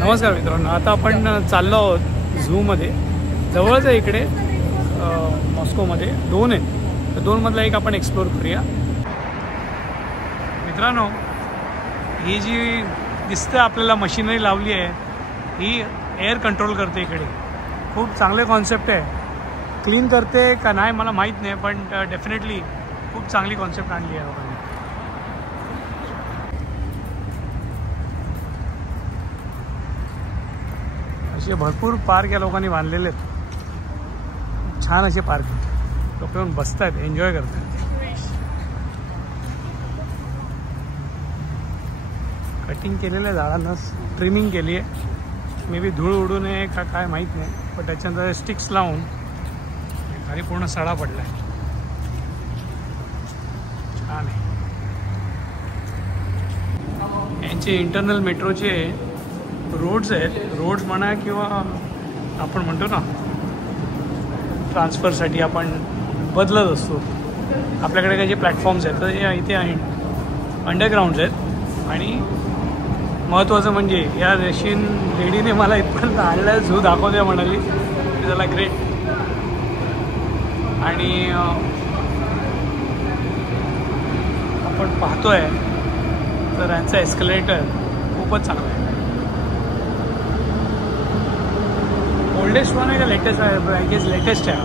नमस्कार मित्रांनो, आता आपण चाललो आहोत झूमध्ये. जवळच आहे इकडे मॉस्कोमध्ये 2 आहेत, तर 2 मधला एक आपण एक्सप्लोर करूया. मित्रांनो, ही जी दिसतं आपल्याला मशिनरी लावली आहे ही एअर कंट्रोल करते. इकडे खूप चांगले कॉन्सेप्ट आहे. क्लीन करते का नाही मला माहीत नाही, पण डेफिनेटली खूप चांगली कॉन्सेप्ट आणली आहे लोकांनी. असे भरपूर पार्क या लोकांनी बांधलेले आहेत. छान असे पार्क लोक येऊन बसत आहेत, एन्जॉय करत आहेत. कटिंग केलेलं आहे झाडांना, ट्रिमिंग केली आहे. मे बी धूळ उडू नये का काय माहीत नाही, पण त्याच्यानंतर स्टिक्स लावून खाली पूर्ण सडा पडला आहे. छान आहे. यांचे इंटरनल मेट्रोचे रोड्स आहेत. रोड्स म्हणा किंवा आपण म्हणतो ना ट्रान्सफरसाठी आपण बदलत असतो. आपल्याकडे काही जे प्लॅटफॉर्म्स आहेत तर इथे अंडरग्राऊंड्स आहेत. आणि महत्त्वाचं म्हणजे या रशियन लेडीने मला इथपर्यंत आणलं, झू दाखवते म्हणाली. त्याला ग्रेट. आणि आपण पाहतोय तर यांचा एस्केलेटर खूपच चांगला आहे. ओल्डेस्ट वन आहे का लेटेस्ट आहे? आय गेस लेटेस्ट आहे.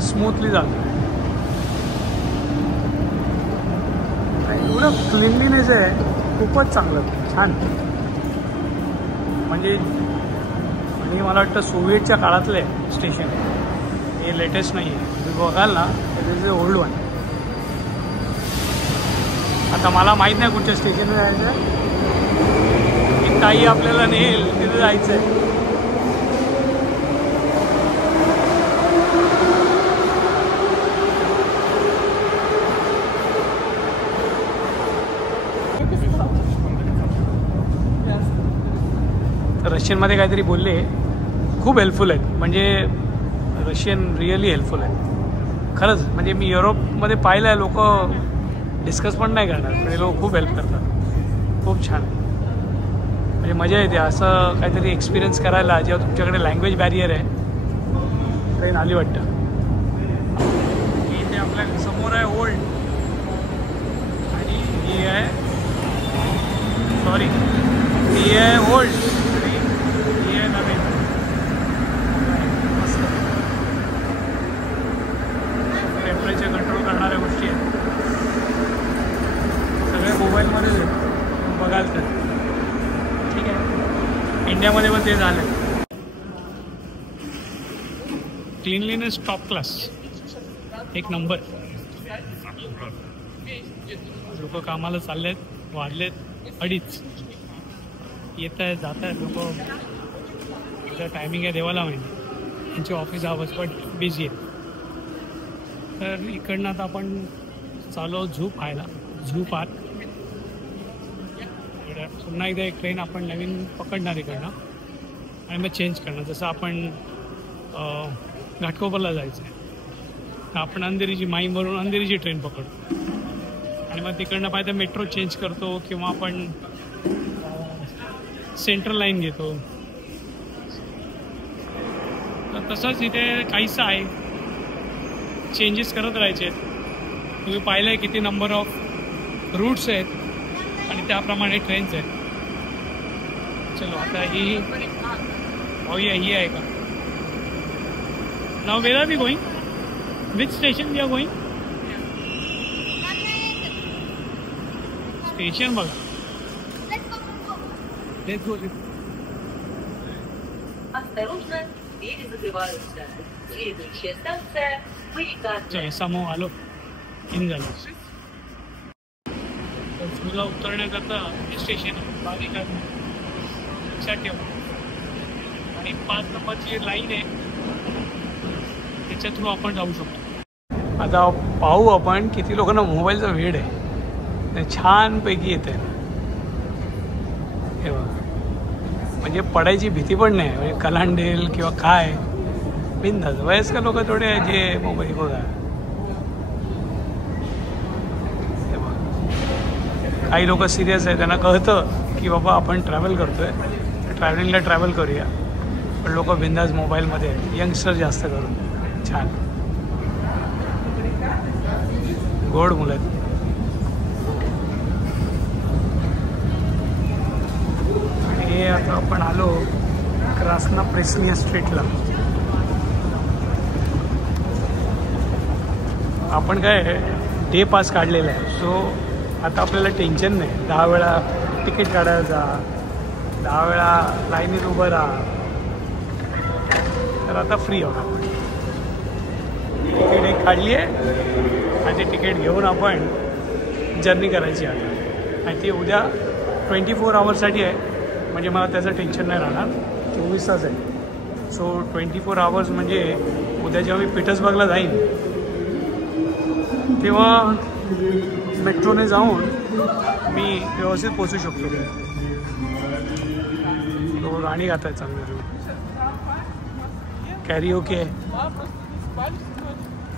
स्मूथली जातो. एवढं क्लिनलीनेस आहे, खूपच चांगलं, छान. म्हणजे आणि मला वाटतं सोव्हिएटच्या काळातले स्टेशन, हे लेटेस्ट नाही आहे. तुम्ही बघाल ना, इट इज ओल्ड वन. आता मला माहीत नाही कुठच्या स्टेशनवर जायचं आहे. एक ताई आपल्याला नेईल, तिथे जायचं आहे. रशियनमध्ये काहीतरी बोलले, खूप हेल्पफुल आहेत. म्हणजे रशियन रिअली हेल्पफुल आहेत खरंच. म्हणजे मी युरोपमध्ये पाहिलं आहे, लोक डिस्कस पण नाही करणार, पण हे लोक खूप हेल्प करतात. खूप छान आहे. म्हणजे मजा येते असं काहीतरी एक्सपिरियन्स करायला जेव्हा तुमच्याकडे लँग्वेज बॅरियर आहे. ट्रेन आली वाटतं. इथे आपल्या समोर आहे ओल्ड आणि ही आहे ही आहे ओल्ड. टेम्परेचर कंट्रोल करणाऱ्या गोष्टी आहेत. सगळे मोबाईलमध्येच आहेत, बघाल तर. ठीक आहे. इंडियामध्ये पण ते झालं. क्लीनलीनेस टॉप क्लास, एक नंबर. लोक कामाला चाललेत, वाढलेत 2:30. येत आहेत जात आहेत लोक. टायमिंग आहे देवाला माहिती. त्यांचे ऑफिस आवर्स पण बिझी आहेत. तर इकडनं आता आपण चालू झू पाहायला, झू पार्क. पुन्हा एकदा एक ट्रेन आपण नवीन पकडणार इकडनं आणि मग चेंज करणार. जसं आपण घाटकोपरला जायचं आहे तर आपण अंधेरीची माईमवरून अंधेरीची ट्रेन पकडतो आणि मग तिकडनं पाहिजे मेट्रो चेंज करतो किंवा आपण सेंट्रल लाईन घेतो. तर तसंच इथे काहीसं आहे, चेंजेस करत राहायचे. तुम्ही पाहिलं आहे किती नंबर ऑफ रूट्स आहेत आणि त्याप्रमाणे ट्रेन्स आहेत. चलो आता ही ही आहे का नाव? Where are we going? Which station we are going? Station बघा. Let's go. चलो समोर आलो. इन झालं. झूला उतरण्याकरता स्टेशन बारीक लक्षात ठेवा. आणि 5 नंबरची लाईन आहे, त्याच्या थ्रू आपण जाऊ शकतो. आता पाहू आपण किती लोकांना मोबाईलचा वेड आहे. छानपैकी येते हे बघा. म्हणजे पडायची भीती पण नाही, म्हणजे कलांडेल किंवा काय बिनधास्त. वयस्कर लोक थोडे जे मोबाईल बघा. काही लोक सिरियस आहे, त्यांना कळतं की बाबा आपण ट्रॅव्हल करतो आहे, ट्रॅव्हलिंगला ट्रॅव्हल करूया, पण लोक बिंदास मोबाईलमध्ये यंगस्टर जास्त करून. छान गोड मुलं आहेत. आणि हे आता आपण आलो क्रास्ना प्रेस्निया स्ट्रीटला. आपण काय डे पास काढलेला आहे, सो आता आपल्याला टेन्शन नाही. 10 वेळा तिकीट काढायला जा, 10 वेळा लाईनीत उभं राहा. तर आता फ्री आहोत आपण. तिकीट एक काढली आहे आणि ते तिकीट घेऊन आपण जर्नी करायची आहे. आणि ती उद्या 24 आवर्ससाठी आहे, म्हणजे मला त्याचं टेन्शन नाही राहणार. 24 तास आहे. सो 24 आवर्स म्हणजे उद्या जेव्हा मी पीटर्सबर्गला जाईन तेव्हा मेट्रोने जाऊन मी व्यवस्थित पोचू शकतो. तो गाणी गात आहे चांगलं, कॅरिओके आहे.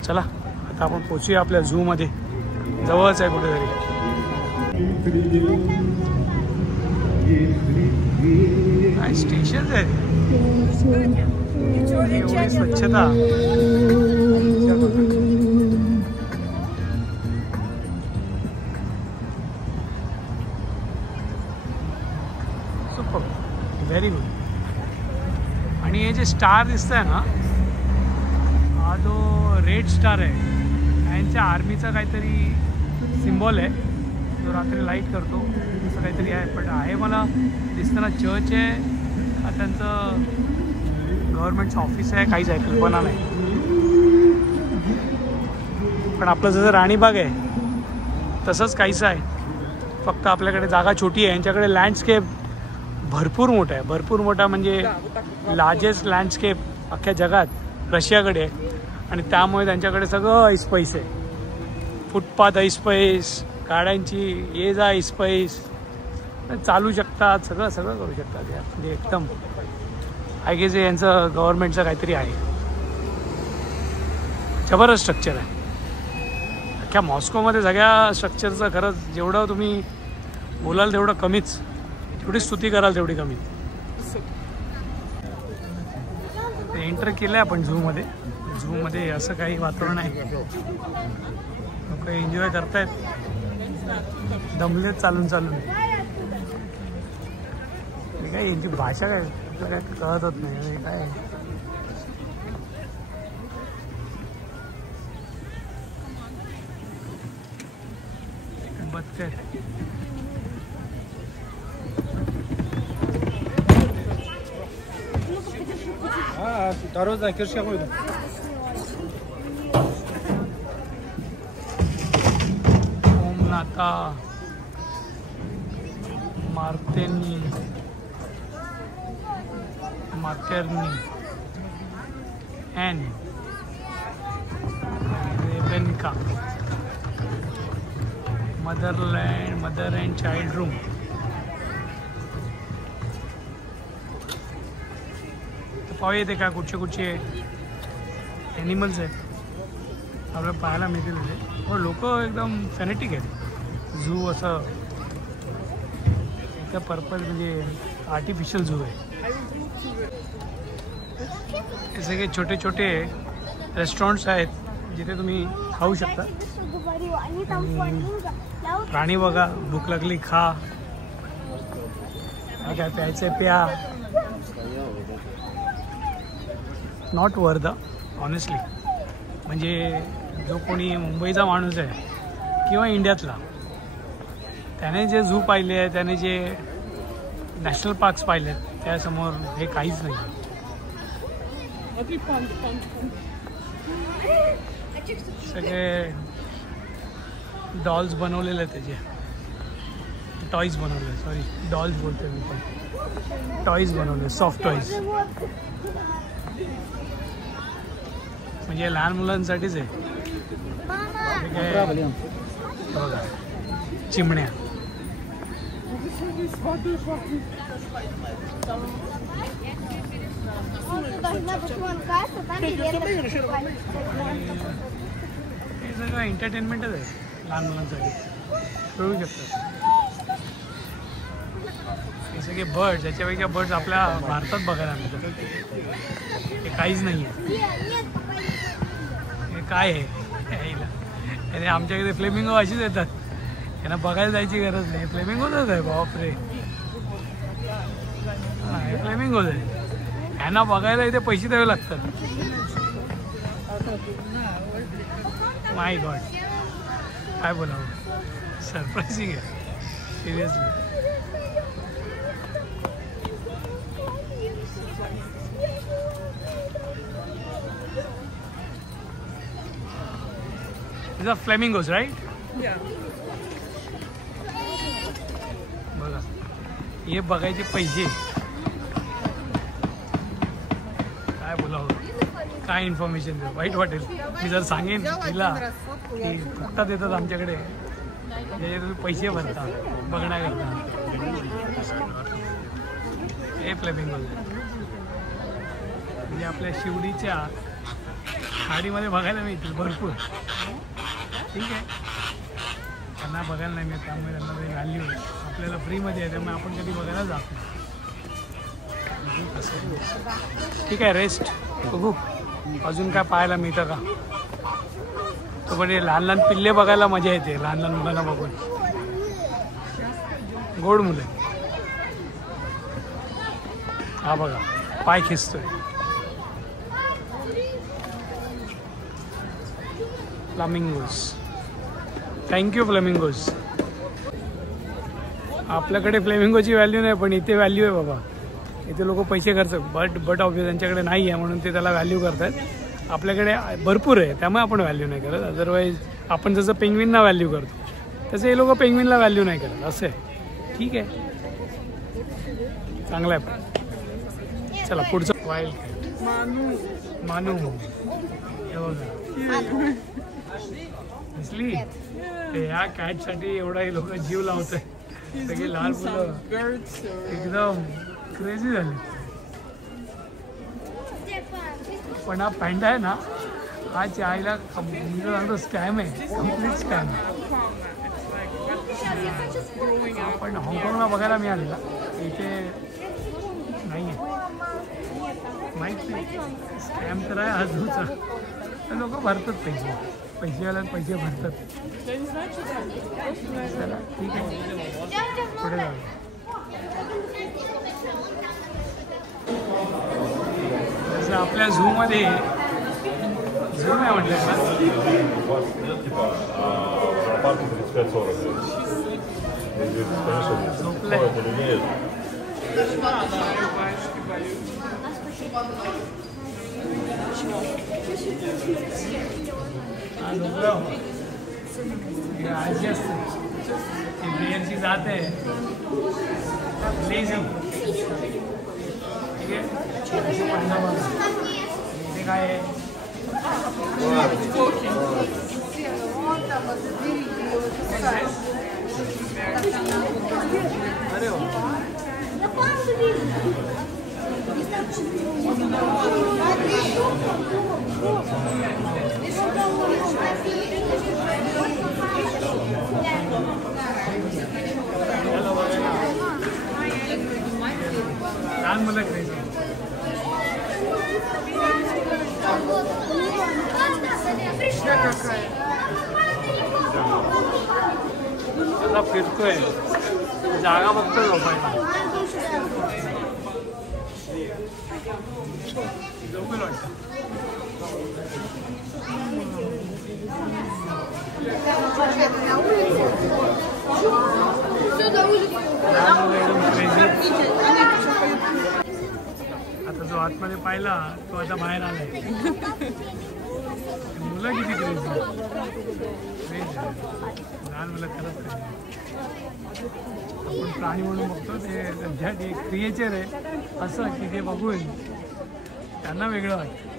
चला आता आपण पोचूया आपल्या झूमध्ये. जवळच आहे कुठेतरी. काय स्टेशन्स आहेत, एवढी स्वच्छता. Super, very good. आणि हे जे स्टार दिसत आहे ना, हा जो रेड स्टार आहे, यांच्या आर्मीचा काहीतरी सिम्बॉल आहे, जो रात्री लाईट करतो असं काहीतरी आहे. पण आहे मला दिसताना चर्च आहे का त्यांचं गव्हर्नमेंटचं ऑफिस आहे, काहीच आहे कल्पना नाही. पण आपलं जसं राणीबाग आहे तसंच काहीच आहे, फक्त आपल्याकडे जागा छोटी आहे. यांच्याकडे लँडस्केप भरपूर मोठा आहे. भरपूर मोठा म्हणजे लार्जेस्ट लँडस्केप अख्ख्या जगात रशियाकडे आहे. आणि त्यामुळे त्यांच्याकडे सगळं ऐसपैस आहे. फुटपाथ ऐसपैस, गाड्यांची ये जा ऐसपैस, चालू शकतात, सगळं करू शकतात. म्हणजे एकदम आय गेस यांचं गव्हर्नमेंटचं काहीतरी आहे. जबरदस्त स्ट्रक्चर आहे. अख्ख्या मॉस्कोमध्ये सगळ्या स्ट्रक्चरचं खरंच जेवढं तुम्ही बोलाल तेवढं कमीच, जेवढी स्तुती कराल तेवढी कमी. एंटर केलं आहे आपण झूमध्ये. झूमध्ये असं काही वातावरण आहे, लोक एन्जॉय करतायत, दमलेत चालून. काय यांची भाषा काय आपल्याला काय कळतच नाही. काय बघते Omnata Materni and Rebenka, mother and child room. पाहूया ते काय कुठचे ॲनिमल्स आहेत आपल्याला पाहायला मिळतील तिथे. हो, लोक एकदम फॅनेटिक आहेत. झू असं एका पर्पज म्हणजे आर्टिफिशियल झू आहे. हे सगळे छोटे छोटे रेस्टॉरंट्स आहेत जिथे तुम्ही खाऊ शकता. प्राणी बघा, भूक लागली खा, काय प्यायचं प्या. Not worth honestly. म्हणजे जो कोणी मुंबईचा माणूस आहे किंवा इंडियातला, त्याने जे झू पाहिले आहे, त्याने जे नॅशनल पार्क्स पाहिले आहेत, त्यासमोर हे काहीच नाही. सगळे डॉल्स बनवलेले आहेत, त्याचे टॉईज बनवले. सॉरी, डॉल्स बोलतोय मी, पण टॉईज बनवले, सॉफ्ट टॉईज. म्हणजे लहान मुलांसाठीच आहे. बघा, चिमण्या. हे सगळं एंटरटेनमेंटच आहे लहान मुलांसाठी, करू शकतात. हे सगळे बर्ड्स, याच्यापेक्षा बर्ड्स आपल्या भारतात बघायला मिळतात. हे काहीच नाही आहे. हे काय आहे याला? आमच्याकडे फ्लेमिंगो अशीच येतात, यांना बघायला जायची गरज नाही. फ्लेमिंगोच आहे बापरे. हां, हे फ्लेमिंगोच आहे. यांना बघायला इथे पैसे द्यावे लागतात. माय गॉड, काय बोलावं, सरप्राइजिंग आहे seriously. These are flamingos, right? Yeah. बघा, हे बघायचे पैसे. काय बोलावं, काय इन्फॉर्मेशन देऊ, वाईट वाटेल. मी जर सांगेन तिला की फुकटात येतात आमच्याकडे, त्याचे तुम्ही पैसे भरता बघण्याकरता. हे फ्लेमिंगोज म्हणजे आपल्या शिवडीच्या खाडीमध्ये बघायला मिळतील भरपूर. ठीक आहे, त्यांना बघायला नाही मिळत, त्यामुळे त्यांना काही व्हॅल्यू आपल्याला फ्रीमध्ये आहे, त्यामुळे आपण कधी बघायला जातो. ठीक आहे, रेस्ट बघू अजून काय पाहायला मिळतं का. तो पण लहान लहान पिल्ले बघायला मजा येते, लहान लहान मुलांना बघून. गोड मुलं. हा बघा, पाय खेचतोय. फ्लामिंगोज, थँक्यू फ्लेमिंगोज. आपल्याकडे फ्लेमिंगोची व्हॅल्यू नाही, पण इथे व्हॅल्यू आहे बाबा. इथे लोक पैसे खर्च, बट ऑब्वियस त्यांच्याकडे नाही आहे म्हणून ते त्याला व्हॅल्यू करतात. आपल्याकडे भरपूर आहे त्यामुळे आपण व्हॅल्यू नाही करत. अदरवाईज आपण जसं पेंग्विनला व्हॅल्यू करतो तसं हे लोक पेंग्विनला व्हॅल्यू नाही करत, असं आहे. ठीक आहे, चांगलं आहे. पण चला पुढचं. वाईल्ड कॅट, मानू. हे बघा, दिसली. ह्या कॅटसाठी एवढा हे लोक जीव लावत आहे. सगळे लहान मुलं एकदम क्रेझी झाली. पण हा पॅन्डा आहे ना, हा आईला मी सांगतो स्कॅम आहे, कम्प्लीट स्कॅम. पण हाँगकाँगला बघायला मिळालेला, इथे नाही आहे. माहीत नाही, स्कॅम तर आहे आजूचा. तर लोक भरतात पैसे, पैसेवाल्यात पैसे भरतात. चला ठीक आहे, पुढे जाऊ. जसं आपल्या झूमध्ये झू नाही म्हटलं ना, झोपलंय. आजी असते, ती बियरची जात आहे लेझी. ठीक आहे, इथे काय आहे, अरे लहान मुलं क्रेझी. आता फिरतोय, जागा बघतोय झोपायला. झोपेल वाटतं. आता जो आतमध्ये पाहिला तो आता बाहेर आलाय. मुलं किती क्रेझी, लहान मुलं खरंच क्रेझी. आपण प्राणी म्हणून बघतो, ते त्यांच्यासाठी एक क्रिएचर आहे असं की ते बघून त्यांना वेगळं वाटतं.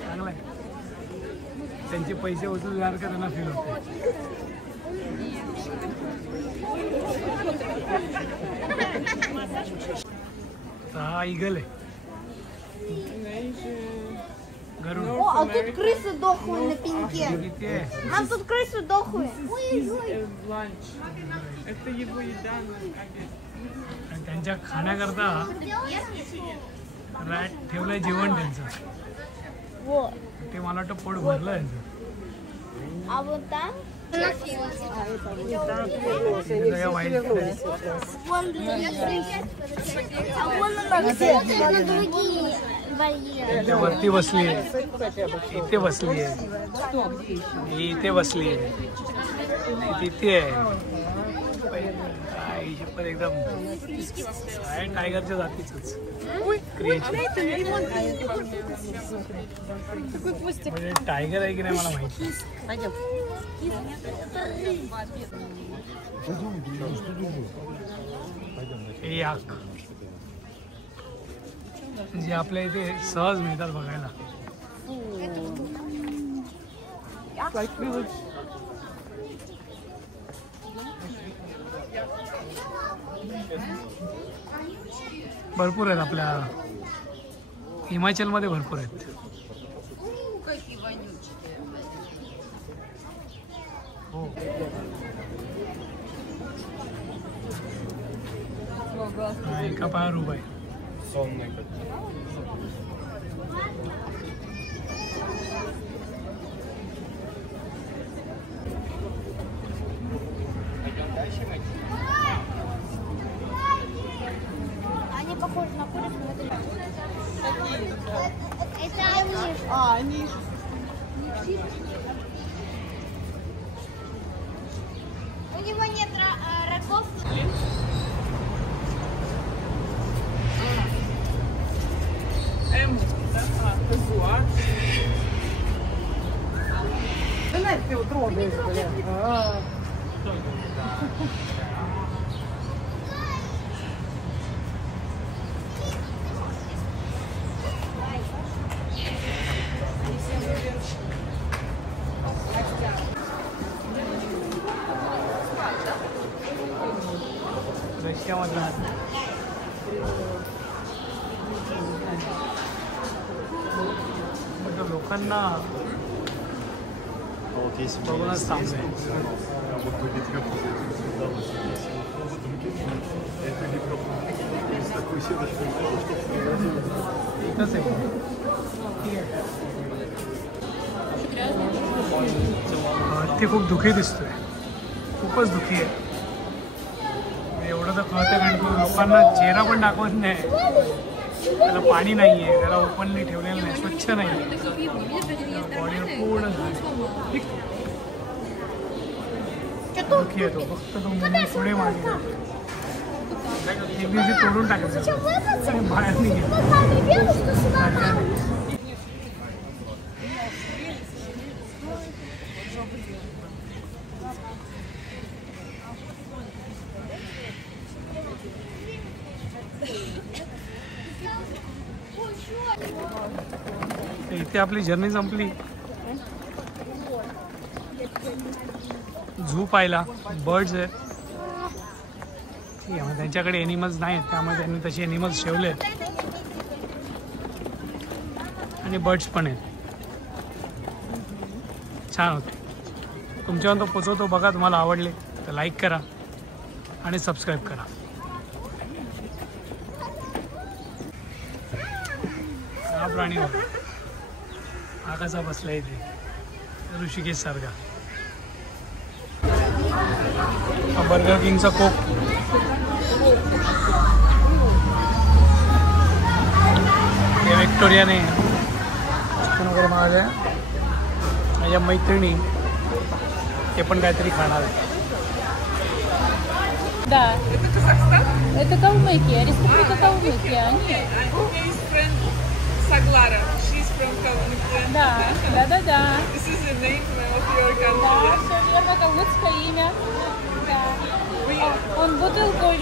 चांगलं आहे, त्यांचे पैसे वसूलल्यासारखं त्यांना फील होते. हा ईगल आहे, घरून. О, а тут крысы дохлые на пеньке. किती आहे? А тут крысы дохлые. Ой-ой-ой. Lunch. Это его еда на обед. आणि त्यांच्या खाण्याकरता रॅट ठेवलंय जेवण त्यांचं. Вот. ते मला वाटतं पोट भरलं यांचं. А вот там? सगळ्या वाईट Вон а вон она где? На другие барьеры. इथे वरती बसली आहे, इथे बसली आहे, ही इथे बसली आहे, तिथे आहे. काय पण एकदम काय टायगरच्या जातीच म्हणजे टायगर आहे की नाही मला माहिती. हे याक जे आपल्या इथे सहज मिळतात बघायला. भरपूर आहेत आपल्या हिमाचलमध्ये भरपूर आहेत. हो एका पायावर उभा आहे. Они похожи на куриц, но это это они. А, они... У него нет рогов. Казуар. रशियामधला लोकांना बघूनच थांबलंय. इथंच आहे ते खूप दुःखी दिसतोय, खूपच दुःखी आहे. एवढं तर कळतं कारण की लोकांना चेहरा पण दाखवत नाही, त्याला पाणी नाही आहे, त्याला ओपनली ठेवलेलं नाही, स्वच्छ नाही आहे, बॉडीवर पूर्ण दुःखी आहे तो. फक्त तो मुली पुढे मागे टीव्ही तोडून टाकायचं आणि बाहेर निघेल. इथे आपली जर्नी संपली. झू पाहिला, बर्ड्स आहेत, ठीक आहे. त्यांच्याकडे एनिमल्स नाही आहेत त्यामुळे त्यांनी तसे एनिमल्स ठेवले आहेत आणि बर्ड्स पण आहेत. छान होते. तुमच्यापर्यंत पोचवतो बघा. तुम्हाला आवडले तर लाईक करा आणि सबस्क्राईब करा. हा प्राणी बघा, हा कसा बसला इथे ऋषिकेश सारखा. हा बर्गर किंगचा कोक. हे विक्टोरियाने चिकन वगैरे मागवलं. माझ्या मैत्रिणी ते पण काहीतरी खाणार आहे. Да. Это Калмыкия, Республика Калмыкия. Нет. His friend Saglara. She's from Kalmykia. Да, да. This is the name of your Да, country. все верно, калмыцкое имя. Да. Он бутылку